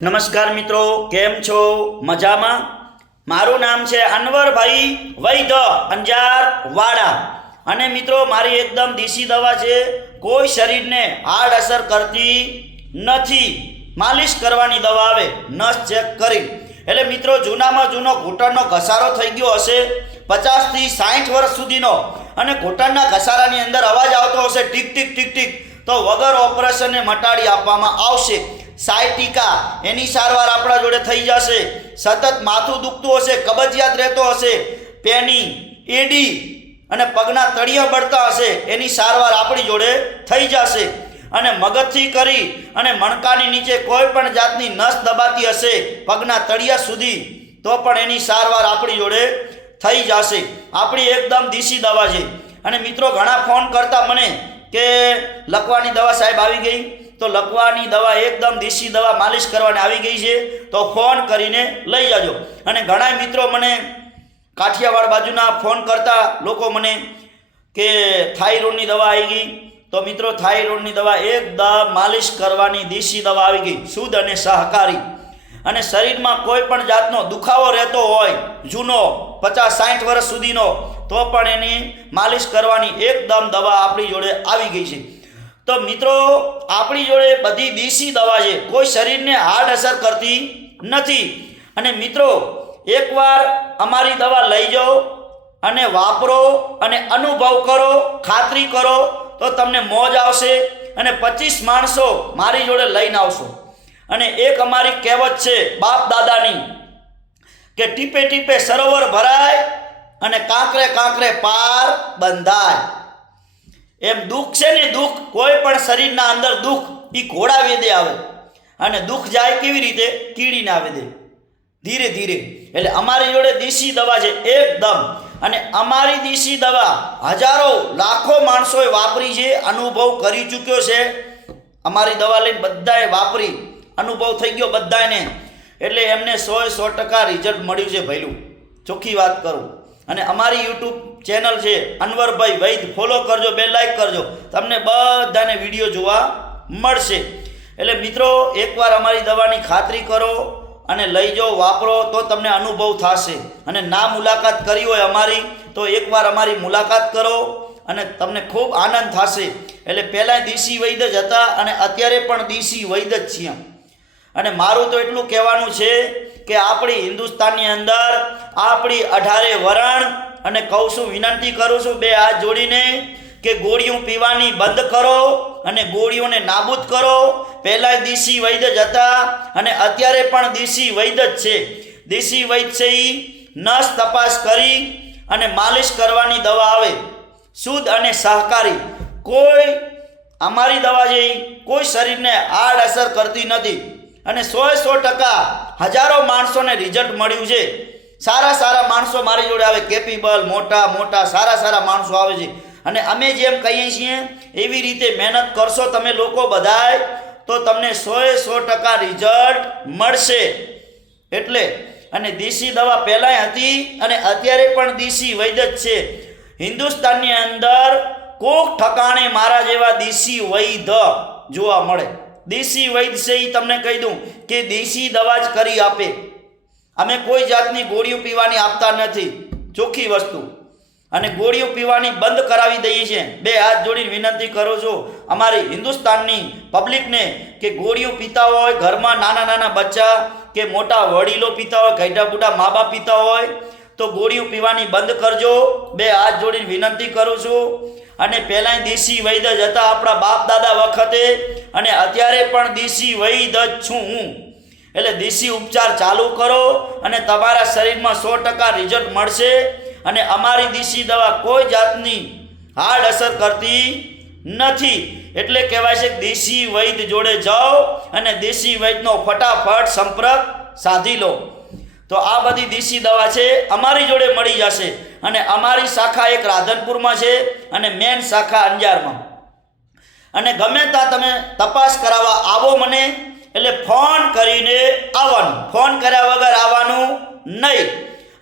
નમસ્કાર મિત્રો, કેમ છો? મજામાં? મારું નામ છે અનવરભાઈ વૈદ્ય અંજાર વાડા અને મિત્રો મારી એકદમ દેશી દવા છે. કોઈ શરીરને હાર્ડ અસર કરતી નથી. માલિશ કરવાની દવા આવે નસ ચેક કરી. એટલે મિત્રો જૂનામાં જૂનો ઘૂંટણનો ઘસારો થઈ ગયો હશે 50 થી 60 વર્ષ સુધીનો અને ઘૂંટણના ઘસારાની અંદર અવાજ આવતો હશે ટીક ટીક ટીક ટીક, તો વગર ઓપરેશનને મટાડી આપવામાં આવશે. સાયટિકા એની સારવાર આપણા જોડે થઈ જશે. સતત માથું દુખતું હશે, કબજિયાત રહેતો હશે, પેની એડી અને પગના તળિયા બળતા હશે, એની સારવાર આપણી જોડે થઈ જશે. અને મગજથી કરી અને મણકાની નીચે કોઈ પણ જાતની નસ દબાતી હશે પગના તળિયા સુધી, તો પણ એની સારવાર આપણી જોડે થઈ જશે. આપણી એકદમ દેશી દવા છે. અને મિત્રો ઘણા ફોન કરતા મને કે લકવાની દવા સાહેબ આવી ગઈ, તો લકવાની દવા એકદમ દેશી દવા માલિશ કરવાની આવી ગઈ છે, તો ફોન કરીને લઈ જાજો. અને ઘણા મિત્રો મને કાઠિયાવાડ બાજુના ફોન કરતા લોકો મને કે થાઇરોઇડની દવા આવી ગઈ, તો મિત્રો થાઇરોઇડની દવા એકદમ માલિશ કરવાની દેશી દવા આવી ગઈ, શુદ્ધ અને સહકારી. અને શરીરમાં કોઈ પણ જાતનો દુખાવો રહેતો હોય જૂનો 50-60 વર્ષ સુધીનો, તો પણ એની માલિશ કરવાની એકદમ દવા આપણી જોડે આવી ગઈ છે. તો મિત્રો આપણી જોડે બધી દેશી દવા છે, કોઈ શરીરને હાર્ડ અસર કરતી નથી. અને મિત્રો એકવાર અમારી દવા લઈ જાઓ અને વાપરો અને અનુભવ કરો, ખાતરી કરો, તો તમને મોજ આવશે. અને 25 માણસો મારી જોડે લઈને આવશો. અને એક અમારી કહેવત છે બાપ દાદાની કે ટીપે ટીપે સરોવર ભરાય અને કાંકરે કાંકરે પાર બંધાય. એમ દુઃખ છે ને, દુઃખ કોઈ પણ શરીરના અંદર દુઃખ એ ઘોડા વેદે આવે અને દુઃખ જાય કેવી રીતે? કીડીને આવે દે ધીરે ધીરે. એટલે અમારી જોડે દેશી દવા છે એકદમ. અને અમારી દેશી દવા હજારો લાખો માણસોએ વાપરી છે, અનુભવ કરી ચૂક્યો છે. અમારી દવા લઈને બધાએ વાપરી અનુભવ થઈ ગયો બધાને, એટલે એમને 100% રિઝલ્ટ મળ્યું છે ભઈલું, ચોખ્ખી વાત કરું. અને અમારી યુટ્યુબ ચેનલ છે અનવરભાઈ વૈદ્ય, ફોલો કરજો, બે લાઈક કરજો, તમને બધાને વિડીયો જોવા મળશે. એટલે મિત્રો એકવાર અમારી દવાની ખાતરી કરો અને લઈ જાઓ, વાપરો, તો તમને અનુભવ થશે. અને ના મુલાકાત કરી હોય અમારી, તો એકવાર અમારી મુલાકાત કરો અને તમને ખૂબ આનંદ થશે. એટલે પહેલાં દેશી વૈદ્ય જ હતા અને અત્યારે પણ દેશી વૈદ્ય જ છીએ. અને મારું તો એટલું કહેવાનું છે કે આપણી હિન્દુસ્તાનની અંદર આપણી 18 વરણ, અને કહું છું, વિનંતી કરું છું બે હાથ જોડીને કે ગોળીઓ પીવાની બંધ કરો અને ગોળીઓને નાબૂદ કરો. પહેલાં દેશી વૈદ્ય જ હતા અને અત્યારે પણ દેશી વૈદ્ય જ છે. દેશી વૈદ્ય છે એ નસ તપાસ કરી અને માલિશ કરવાની દવા આવે, શુદ્ધ અને સહકારી. કોઈ અમારી દવા છે કોઈ શરીરને હાર્ડ અસર કરતી નથી. અને 100% હજારો માણસોને રિઝલ્ટ મળ્યું છે. સારા સારા માણસો મારી જોડે આવે, કેપેબલ, મોટા મોટા સારા સારા માણસો આવે છે. અને અમે જેમ કહીએ છીએ એવી રીતે મહેનત કરશો તમે લોકો બધાય, તો તમને 100% રિઝલ્ટ મળશે. એટલે અને દેશી દવા પહેલાંય હતી અને અત્યારે પણ દેશી વૈદ્ય જ છે. હિન્દુસ્તાનની અંદર કોક ઠકાણે મારા જેવા દેશી વૈદ્ય જોવા મળે. દેશી વૈદ્ય છે એ તમને કહી દઉં કે દેશી દવા જ કરી આપે. અમે કોઈ જાતની ગોળીઓ પીવાની આપતા નથી, ચોખ્ખી વસ્તુ. અને ગોળીઓ પીવાની બંધ કરાવી દઈએ છીએ. બે હાથ જોડીને વિનંતી કરું છું અમારી હિન્દુસ્તાનની પબ્લિકને કે ગોળીઓ પીતા હોય ઘરમાં નાના નાના બચ્ચા કે મોટા વડીલો પીતા હોય, ઘરડા બુઢા મા બાપ પીતા હોય, તો ગોળીઓ પીવાની બંધ કરજો. બે હાથ જોડીને વિનંતી કરું છું. અને પહેલાંય દેશી વૈદ્ય જ હતા આપણા બાપ દાદા વખતે, અને અત્યારે પણ દેશી વૈદ્ય જ છું હું. એટલે દેશી ઉપચાર ચાલુ કરો અને તમારા શરીરમાં 100% રિઝલ્ટ મળશે. અને અમારી દેશી દવા કોઈ જાતની હાર્ડ અસર કરતી નથી. એટલે કહેવાય છે કે દેશી વૈદ્ય જોડે જાઓ અને દેશી વૈદ્યનો ફટાફટ સંપર્ક સાધી લો. તો આ બધી દેશી દવા છે અમારી જોડે મળી જશે. અને અમારી શાખા એક રાધનપુરમાં છે અને મેન શાખા અંજારમાં. અને ગમે ત્યાં તમે તપાસ કરાવવા આવો મને, એટલે ફોન કરીને આવવાનું, ફોન કર્યા વગર આવવાનું નહીં.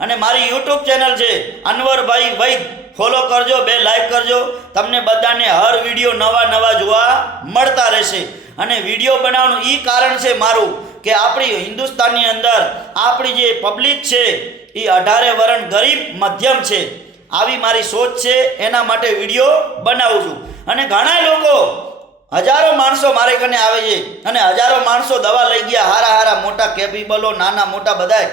અને મારી યુટ્યુબ ચેનલ છે અનવરભાઈ વૈદ્ય, ફોલો કરજો, બે લાઈક કરજો, તમને બધાને હર વિડીયો નવા નવા જોવા મળતા રહેશે. અને વિડીયો બનાવવાનું એ કારણ છે મારું કે આપણી હિન્દુસ્તાનની અંદર આપણી જે પબ્લિક છે એ 18 વરણ ગરીબ મધ્યમ છે. આવી મારી સોચ છે, એના માટે વિડીયો બનાવું છું. અને ઘણા લોકો હજારો માણસો મારે કને આવે છે અને હજારો માણસો દવા લઈ ગયા, હારા મોટા કેપેબલો, નાના મોટા બધાય.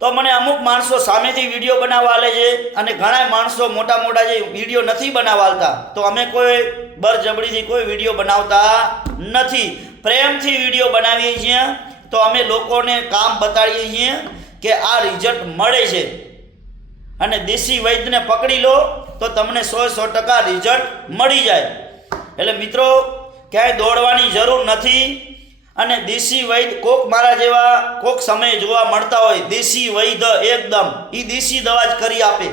તો મને અમુક માણસો સામેથી વિડીયો બનાવવા આલે છે અને ઘણા માણસો મોટા મોટા જે વિડીયો નથી બનાવવાતા. તો અમે કોઈ બળજબરીથી કોઈ વિડીયો બનાવતા નથી, પ્રેમથી વિડીયો બનાવીએ છીએ. તો અમે લોકોને કામ બતાડીએ છીએ કે આ રિઝલ્ટ મળે છે. અને દેશી વૈદ્યને પકડી લો તો તમને 100% રિઝલ્ટ મળી જાય. એટલે મિત્રો, ક્યાંય દોડવાની જરૂર નથી. અને દેશી વૈદ્ય કોક મારા જેવા કોક સમયે જોવા મળતા હોય, દેશી વૈદ્ય એકદમ એ દેશી દવા જ કરી આપે.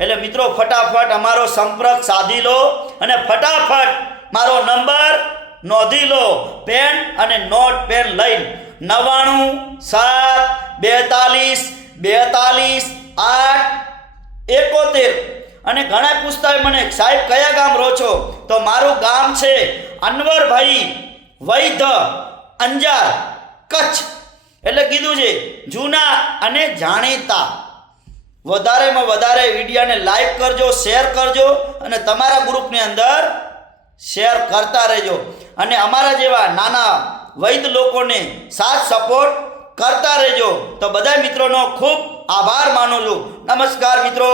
એટલે મિત્રો, ફટાફટ અમારો સંપર્ક સાધી લો અને ફટાફટ મારો નંબર નોંધી લો, પેન અને નોટ પેન લઈને 99 7 42 42 8 71. અને ઘણા પૂછતા હોય મને, સાહેબ કયા ગામ રહો છો? તો મારું ગામ છે અનવરભાઈ વૈદ્ય, અંજાર, કચ્છ. એટલે કીધું છે જૂના અને જાણીતા. વધારેમાં વધારે વિડીયોને લાઈક કરજો, શેર કરજો અને તમારા ગ્રુપની અંદર શેર કરતા રહેજો. અને અમારા જેવા નાના વૈદ્ય લોકોને સાથ સપોર્ટ કરતા રહેજો. તો બધા મિત્રોનો ખૂબ આભાર માનું છું. નમસ્કાર મિત્રો.